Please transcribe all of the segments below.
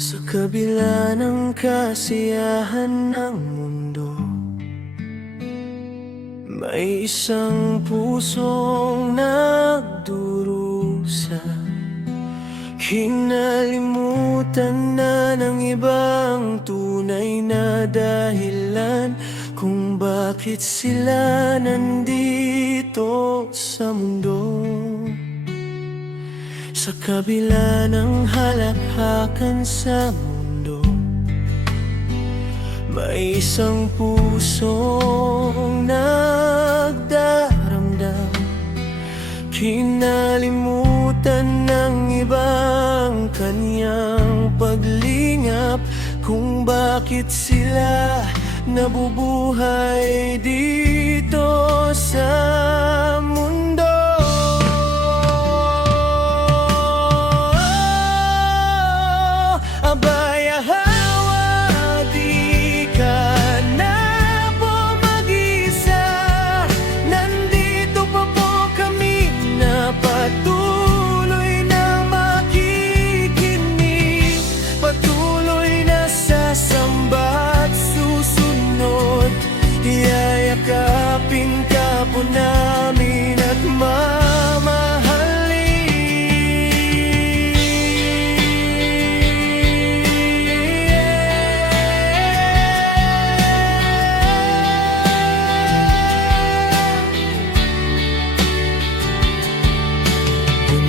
Sa kabila ng kasiyahan ng mundo, may isang pusong nagdurusa. Kinalimutan na ng ibang tunay na dahilan kung bakit sila nandito sa mundo. Sa kabila ng halakhakan sa mundo, may isang pusong nagdaramdam. Kinalimutan ng ibang kanyang paglingap kung bakit sila nabubuhay dito sa mundo. Abay, hawa, di ka na po mag-isa. Nandito pa po kami na patuloy na makikinig, patuloy na sasamba at susunod. Yayakapin ka po namin at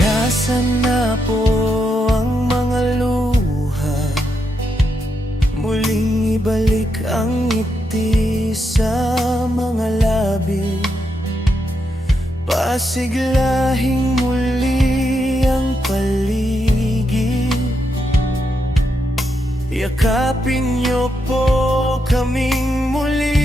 Nasaan na po ang mga luha? Muling ibalik ang ngiti sa mga labi. Pasiglahing muli ang paligid. Yakapin niyo po kaming muli.